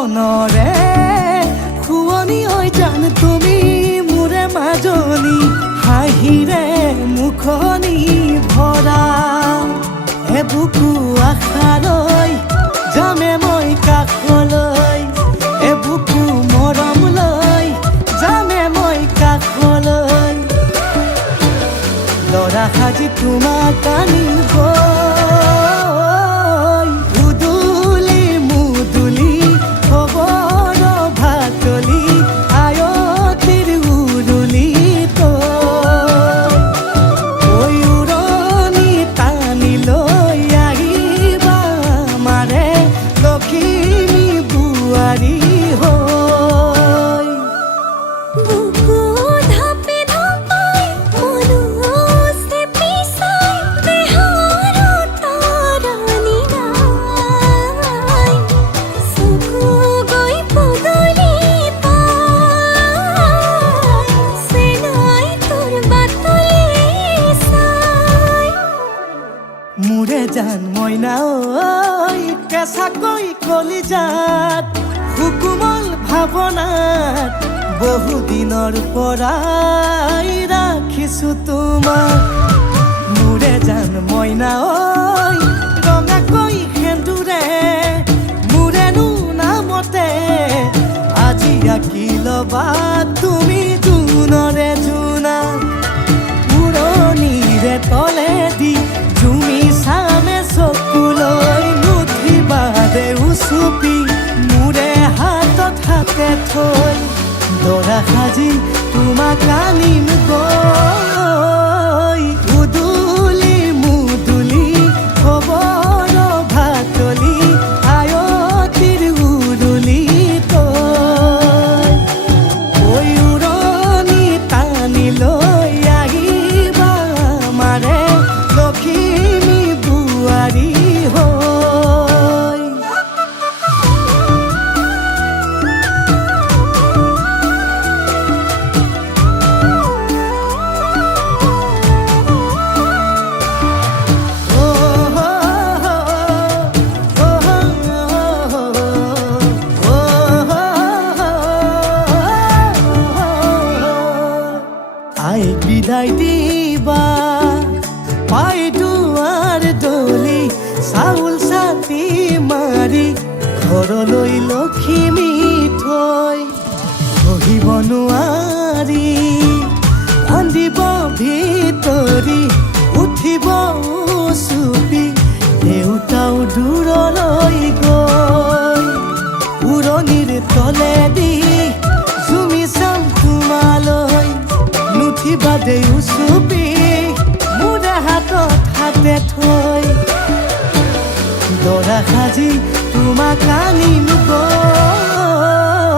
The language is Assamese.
মনৰে শুৱনি হৈ জান তুমি মোৰে মাজনী হাঁহিৰে মুখনি ভৰা এবুকু আশালৈ যামে মই কাষলৈ এবুকু মৰম লৈ যামে মই কাষলৈ লৰা সাজি তোমাক আনিব উদুলি মুদুলি খবৰ ভাতলি আয়তিৰ উৰুলি তই উৰণি টানি লৈ আহিবা মাৰে লখিমী বোৱাৰী হৈ মোৰে জান মইনা ঐ কেঁচাকৈ কলিজাত সুকুমল ভাৱনাত বহুদিনৰ পৰাই ৰাখিছো তোমাক মোৰে জান মইনা ঐ ৰঙাকৈ সেন্দুৰে মোৰেনো নামতে আজি আঁকি ল'বা তুমি জোনৰে জোনা উৰণিৰে তলেদি তুমি চামে চকুলৈ নুঠিবা দে উচুপি মোৰে হাতত হাতে থৈ দৰা সাজি তোমাক আনিম গৈ উদুলি মুদুলি খবৰ ভাতলি আয়তিৰ উৰুলি তই ঐ উৰণি টানি লৈ আহিবা মাৰে লখিমী বোৱাৰী হৈ আই বিদায় দিবা পাই দুৱাৰ দলি চাউল চাতি মাৰি ঘৰলৈ লখিমী থৈ বহিব নোৱাৰি কান্দিব ভিতৰি উঠিব চুপি দেউতাও দূৰলৈ গৈ উৰণিৰ তলেদি জুমি চাম তোমালৈ নুঠিবা দে উচুপি মোৰে হাতত হাতে থৈ দৰা সাজি তোমাক আনিম গৈ